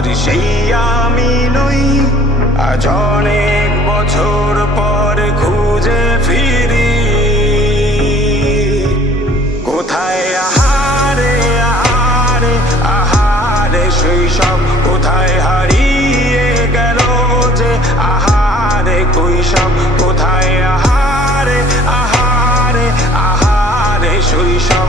আর সেই আমি নই। আজ অনেক বছর পর খুঁজে ফিরি। কোথায় আহারে আহারে আহারে শৈশব কোথায় হারিয়ে গেল যে আহারে কৈশব কোথায় আহারে আহারে আহারে শৈশব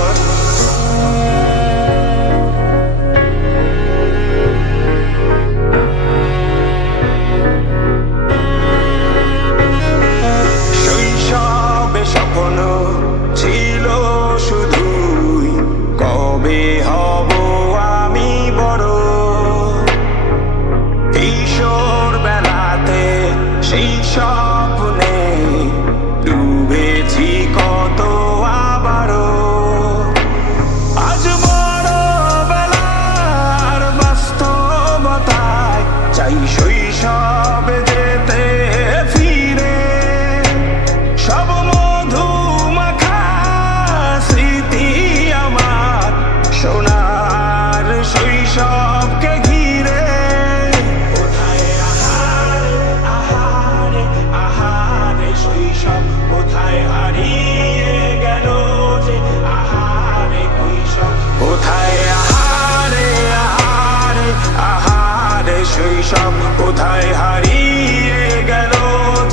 কোথায় হারিয়ে গেল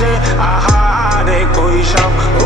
যে আহারে কৈশব?